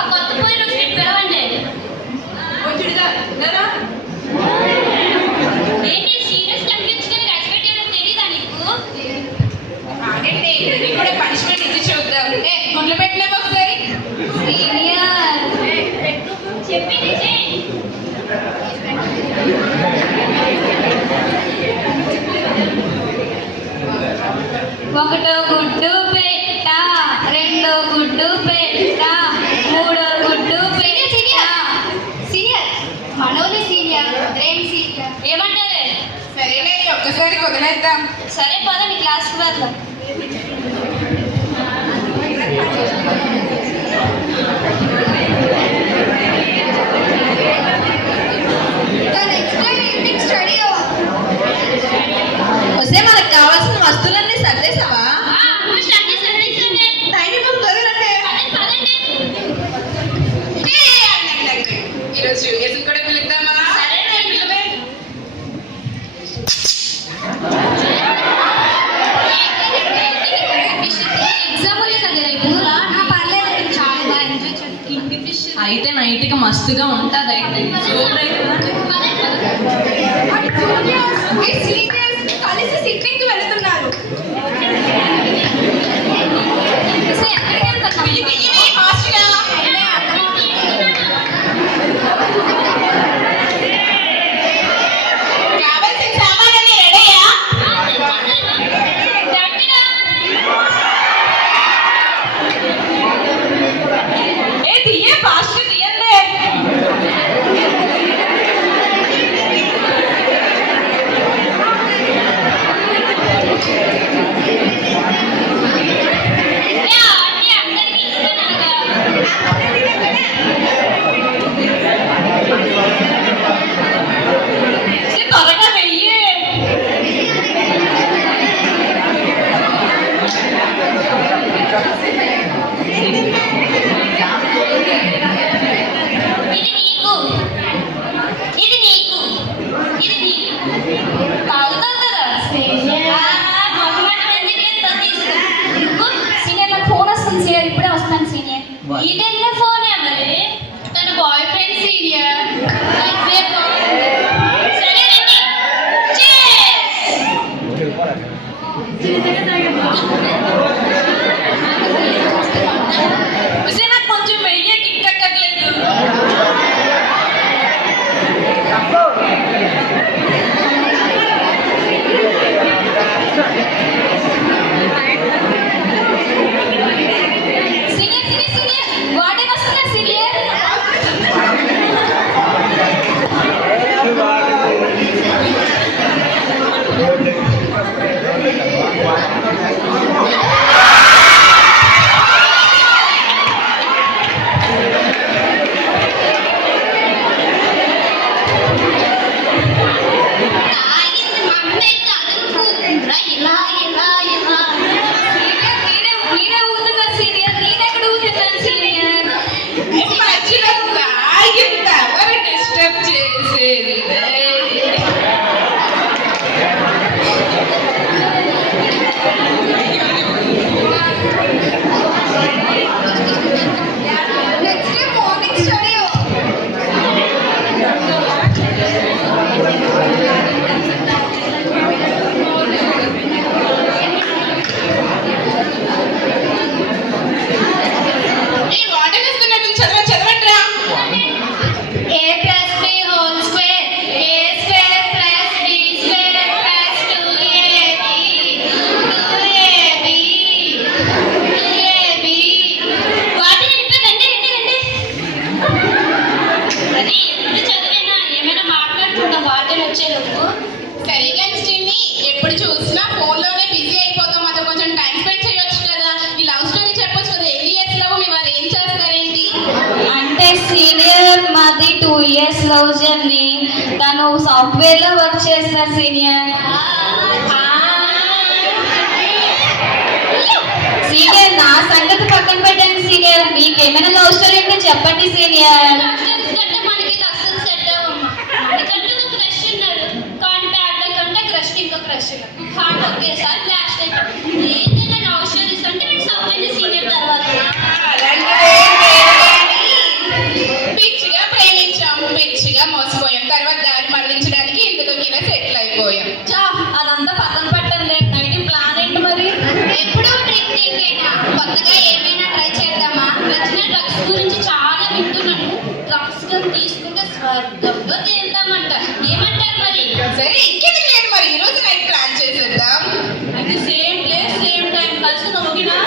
ఆ కొత్త పోయిన పిలవండి. ఏంటి సీరియస్ కనిపించుకొని రెస్పెక్ట్ ఇవ్వడం తెలీదా నీకు? ఆగండి, ఇది కూడా పనిష్మెంట్ ఇచ్చి చూద్దాం. గుండ్లు పెట్టలేము ఒకసారి. చెప్పింది చేయి. ఒకటో గుడ్డు పెట్ట, రెండో గుడ్డు పెట్ట, మూడో గుడ్డు పెట్ట. సీనియర్ మనోని సీనియర్ సీనియర్ ఏమంటారే? సరేలే, ఒక్కసారి వదిలేద్దాం. సరే పద నీ క్లాస్కి వెళ్దాం. వస్తే మనకు కావాల్సిన వస్తువులన్నీ సర్దేశావా? ఈరోజు జూనియర్స్ కూడా పిలుద్దామా? అయితే నైట్కి మస్తుగా ఉంటుంది. అయితే కలిసి సిట్టింగ్కి వెళ్తున్నారు. కావాల్సిన సామాన్లన్నీ రెడీయా? తీయే ఫాస్ట్ తీయండి. త్వరగా వెయ్యి. ఇది నీకు, ఇది నీకు, ఇది నీకు. తాగుతావు కదా? సీనియర్ నాకు ఫోన్ వస్తుంది సీనియర్, ఇప్పుడే వస్తాను సీనియర్. ఈ టైంలో ఫోన్ ఎవరి? తన బాయ్ ఫ్రెండ్ సీనియర్. సరే రండి. నాకు కొంచెం వెయ్యి కిక్కట్లేదు. సీనియర్ సీనియర్ సీనియర్ వార్డెన్ వస్తున్నారు సీనియర్. ఇలా ఇలా ఇలా మీరే ఊదున్నారు సీనియర్, నేనెక్కడ ఊదుతాను సీనియర్. మధ్యలో ఆగింత ఎవరు డిస్టర్బ్ చేసేది? Morning study. ఈ వాటర్ ఇస్తున్నట్టు చదవండి. A plus B whole square, A square plus B square plus 2AB, 2AB, 2AB. వాటిని ఇప్పుడు రండి. అది ఎప్పుడు చదివేనా ఏమైనా మాట్లాడుకుందాం వాటిని వచ్చేలోపు. సరిగా ఎప్పుడు చూసినా ఫోన్లోనే బిజీ అయిపోతాం. అది కొంచెం టైం స్పెండ్ చేయొచ్చు కదా. ఈ లవ్ స్టోరీ చెప్పొచ్చు కదా. ఎన్ని ఇయర్స్ లవ్, మీ వారు ఏం చేస్తారేంటి? అంటే సీనియర్ మాది 2 years లవ్ జర్నీ. తను సాఫ్ట్వేర్ లో వర్క్ చేస్తారు సీనియర్. సీనియర్ నా సంగతి పక్కన పెట్టండి సీనియర్, మీకేమైనా లవ్ స్టోరీ ఉంటే చెప్పండి సీనియర్. మనకి అసలు సెట్ అవ్వమ్మా. మనకంటే ఒక క్రష్ ఉన్నాడు. కాంటాక్ట్ కంటే క్రష్ ఇంకో క్రష్ హార్ట్ ఒకేసారి బ్లాస్ట్ అయిపోయింది. ఏదైనా లవ్ స్టోరీస్ అంటే నేను సౌండ్ సీనియర్ తర్వాత అలాంటిది గురించి చాలా వింటున్నాను. డ్రగ్స్ తీసుకుంటే స్వర్గంలో తేలుతామంట. ఏమంటారు మరి? సరే ఇంకెందుకు లేదు మరి ఈ రోజు నైట్ ప్లాన్ చేసేద్దాం. అది సేమ్ ప్లేస్ సేమ్ టైం కలుసుకుందాం. ఓకేనా?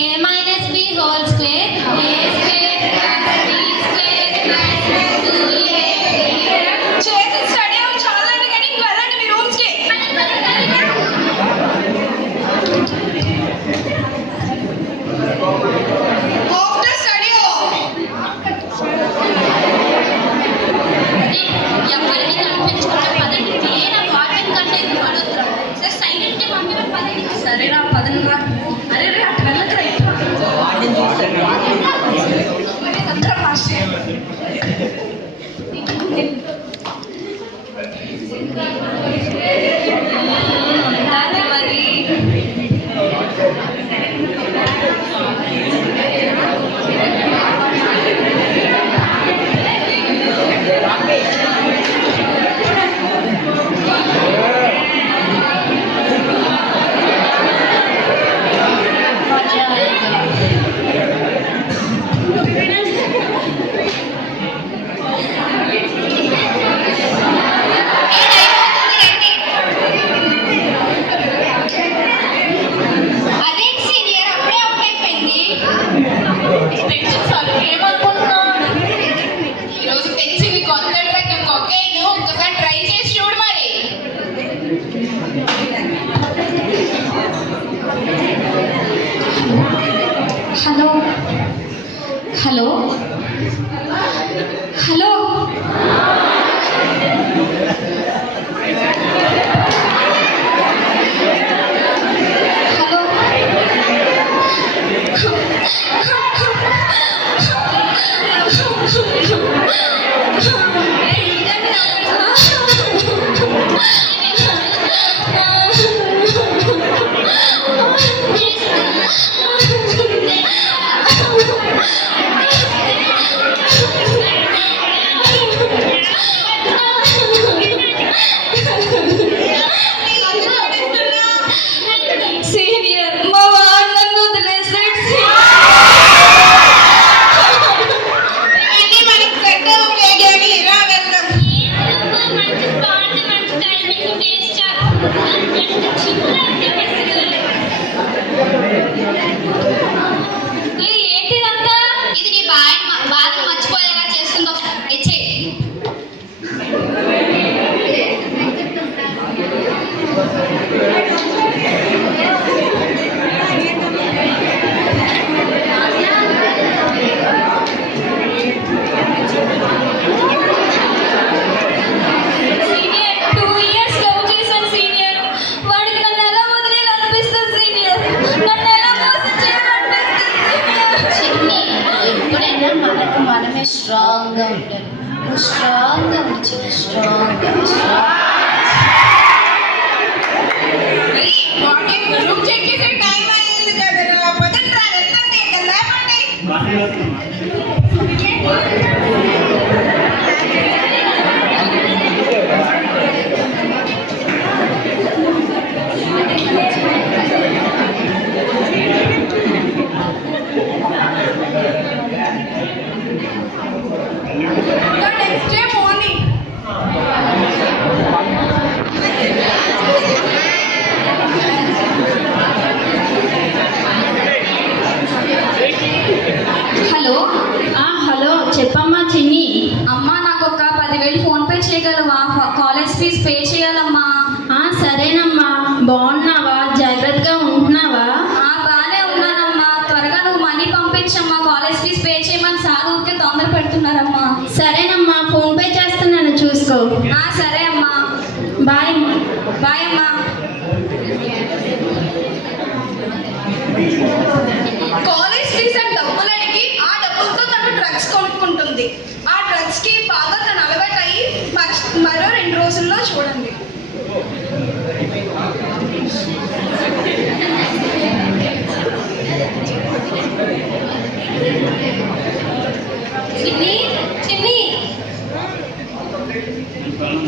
A minus B whole square, A square plus B square minus 2AB. చేసి స్టడీ అవ్వ చాలా కానీ వెళ్ళండి మీ రూమ్స్ కి. ఆఫ్టర్ స్టడీ ఎవరికి కనిపించకుండా పదండి. నేను వాటర్ కంటే పడుతున్నా సార్. సైలెంట్ మమ్మీ పదండి. సరేనా పదంగా. అరే రే అటు వెళ్ళకరా అందరూ ఫాస్ట్ మరి అదేంటి సీనియర్ అప్పుడే అవుట్ అయిపోయింది? ఈరోజు తెచ్చింది కొత్త ట్రక్ కొకేను ఒక్కసారి ట్రై చేసి చూడు మరి. హలో హలో హలో సీనియర్ మా వాడు నన్ను వదిలేసాడు. ఇవన్నీ మనకి సెట్ అవ్వలే కానీ రా వెళ్దాం. మంచి స్పాట్ మంచి టైమింగ్ వేస్ట్ చేస్తాను. చిన్న ఏంటిదంతా? ఇది నీ బాధను మర్చిపోయేలా చేస్తుందో ఇచ్చే. సీనియర్ 2 years లవ్ చేశాను సీనియర్. వాడికి నన్ను ఎలా వదిలేయాలి అనిపిస్తుంది సీనియర్. నన్ను ఎలా మోసం చేయాలనిపిస్తుంది సీనియర్. ఎప్పుడైనా మనకు మనమే స్ట్రాంగ్ గా ఉండాలి. నువ్వు స్ట్రాంగ్ గా ఉంచి స్ట్రాంగ్ రూమ్ చెక్ చేసే టైం అయ్యింది కదా. పదండి రా వెళ్తాం. లేపండి. Next day morning hello hello చెప్పమ్మా చిన్ని. అమ్మా నాకు ఒక 10,000 ఫోన్ పే చేయగలవా? కాలేజ్ ఫీజు పే చేయాలమ్మా. సరేనమ్మా. బాగున్నావా? జాగ్రత్తగా ఉంటున్నావా? బాగానే ఉన్నానమ్మా. త్వరగా నువ్వు మనీ పంపించమ్మా. కాలేజ్ ఫీజు పే చేయమని సార్ ఊరికే తొందర పెడుతున్నారమ్మా. సరేనమ్మా ఫోన్ పే చేస్తున్నాను చూసుకో. సరే అమ్మా. బాయ్. బాయ్ అమ్మా. కాలేజ్ ఫీజు అని డబ్బులు అడిగి ఆ డబ్బులతో తను డ్రగ్స్ కొనుక్కుంటుంది. ఆ డ్రగ్స్ కి బాగా తను అలవాటు అయ్యి మరో 2 రోజుల్లో చూడండి. చిన్ని చిన్ని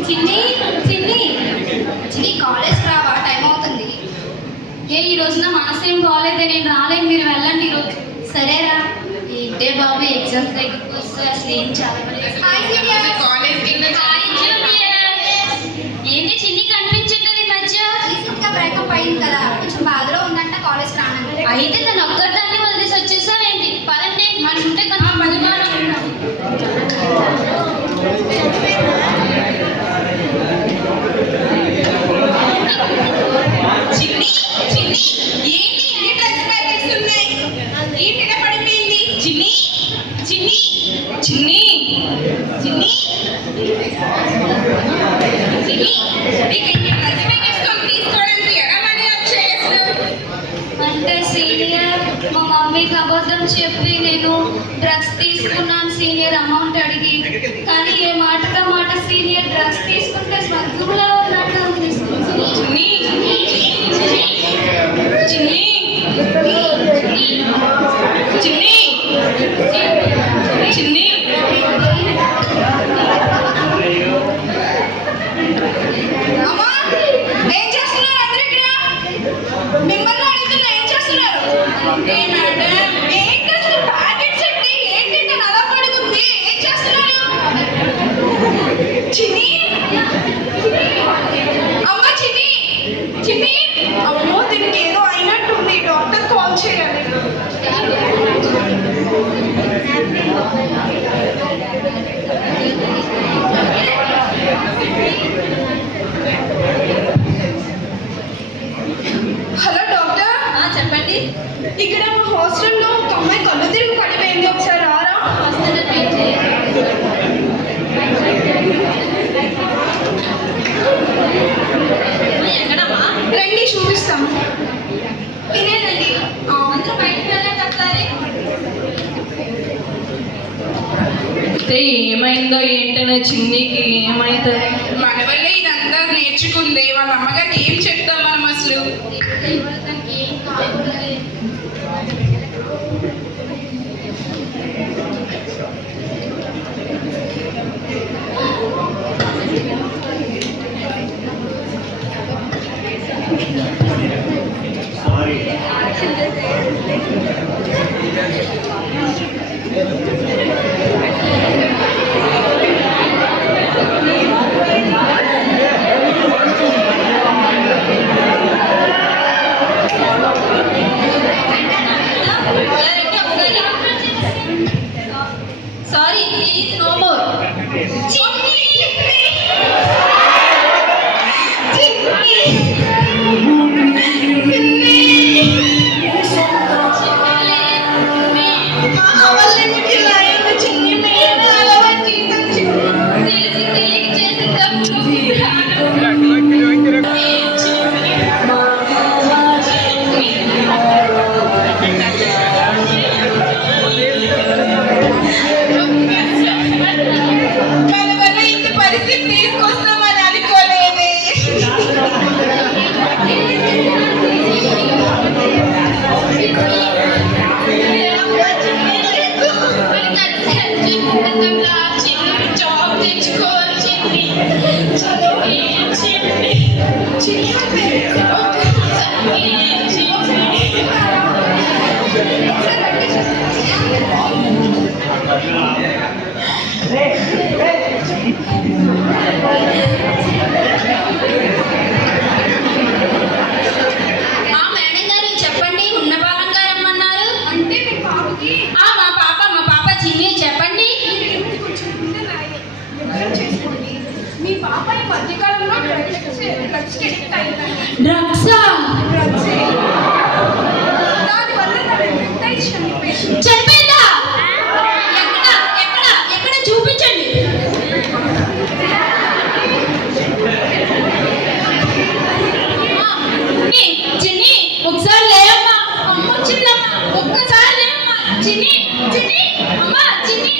చిన్ని ఈ రోజు నా మనసేం బాగాలేదు, నేను రాలేను, మీరు వెళ్ళండి ఈరోజు. సరేరా. ఏంటే బాబు ఎగ్జామ్స్ దగ్గరకు వస్తే అసలు ఏం చదవలేదు. కాలేజ్ ఏంటి చిన్ని కనిపించట్లేదు ఈ మధ్య? రీసెంట్గా బ్రేకప్ అయింది కదా, కొంచెం బాధలో ఉందంట, కాలేజ్ రానంటే. అయితే తను ఒక్కదాన్ని వదిలేసి వచ్చేసావేంటి? పదండి మనం ఉంటే కొంచెం పదిమానం ఉంటాం. చిన్ని చిన్ని ఏంటి ఇన్ని డ్రెస్ ప్యాకెట్స్ ఉన్నాయి? ఏంటిగా పడిపోయింది? చిన్ని చిన్ని చిన్ని చిన్ని చిన్ని నీకు ఇన్ని డ్రెస్ ప్యాకెట్స్ తీసుకోవడానికి ఎలా మనీ వచ్చాయి అసలు? అంటే సీనియర్, మా మమ్మీకి అబద్ధం చెప్పి నేను డ్రగ్స్ తీసుకున్నాను సీనియర్, అమౌంట్ అడిగి. కానీ ఏ మాటగా మాట సీనియర్, డ్రగ్స్ తీసుకుంటే స్వర్గంలో ఉన్నట్టు అనిపిస్తుంది. చిన్ని చిన్ని చిన్ని చిన్ని అమ్మా ఏం చేస్తున్నారు అందరూ ఇక్కడ? మిమ్మల్ని అడుగుతున్నా ఏం చేస్తున్నారు? అంటే మేడం ఏంటి అసలు ప్యాకెట్స్ ఏంటి? ఏంటి తను అలా పడుకుంది? ఏం చేస్తున్నారు? చిన్ని అమ్మ చిన్ని చిన్ని అమ్మో దీనికి ఏదో అయినట్టుంది, డాక్టర్ కాల్ చేయాలి. Hello doctor. చెప్పండి. ఇక్కడ మా హాస్టల్లో ఒక అమ్మాయి కళ్ళు తిరిగి పడిపోయింది, ఒకసారి రారా? ఎక్కడమ్మా? రండి చూపిస్తాం. తినేదండి. అందరూ బయటకు వెళ్ళండి ఒకసారి. ఏమైందో ఏంటనే చిన్నికి ఏమైతే మన వల్లే ఇదంతా నేర్చుకుంది. వాళ్ళ అమ్మగారికి ఏం చెప్తాం మనం అసలు? దానికి ఏం కావాలి? Sorry, please no more. మన వల్ల ఇంత పరిస్థితి తీసుకొస్తామని అనుకోలేదే. జాబ్ తెచ్చుకోవాలి మేడం గారు చెప్పండి, ఉన్న పాలంగా రమ్మన్నారు. అంటే మీ పాపకి మా పాప చిన్ని, చెప్పండి. చేసుకోండి. మీ పాప ఈ మధ్యకాలంలో డ్రగ్స్కి ఎడిక్ట్ అయిందండి. డ్రగ్సా? డ్రగ్స్ దానివల్ల తన చనిపోయింది. చనిపోయిందా? ఎక్కడ చూపించండి. చిన్ని ఒకసారి లేమ్మా. అమ్మ చిన్నమ్మ ఒక్కసారి లేమ్మా. చిన్ని చిన్ని అమ్మ చిన్ని.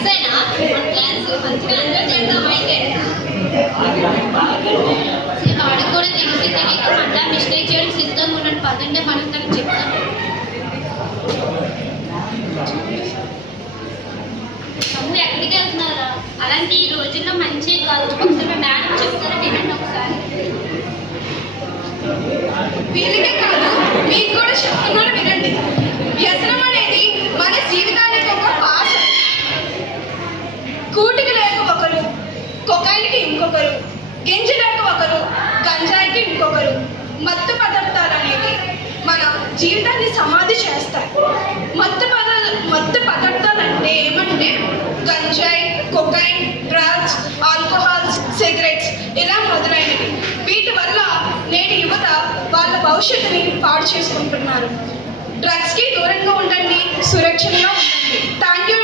డ్రగ్స్ అయినా క్లాస్ మంచిగా ఎంజాయ్ చేద్దాం అయితే వాడికి కూడా తెలిసి తెలియక మళ్ళా మిస్టేక్ చేయడం సిద్ధంగా ఉన్నాడు పదంటే మనం తనకు చెప్తాం అమ్మ ఎక్కడికి వెళ్తున్నారా అలాంటి ఈ రోజుల్లో మంచి కాదు ఒకసారి మేడం చెప్తారా వినండి ఒకసారి వీళ్ళకే కాదు మీకు కూడా చెప్తున్నాను వినండి. వ్యసనం అనేది మన జీవితానికి ఒక పాట. కూటికి లేక ఒకరు, కొకాయికి ఇంకొకరు, గింజ లేక ఒకరు, గంజాయికి ఇంకొకరు. మత్తు పదార్థాలు అనేవి మన జీవితాన్ని సమాధి చేస్తాయి. మత్తు పదార్థాలు అంటే ఏమంటే గంజాయి, కొకైన్, డ్రగ్స్, ఆల్కహాల్స్, సిగరెట్స్ ఇలా మొదలైనవి. వీటి వల్ల నేటి యువత వాళ్ళ భవిష్యత్తుని పాడు చేసుకుంటున్నారు. డ్రగ్స్కి దూరంగా ఉండండి, సురక్షణగా ఉండండి. Thank you.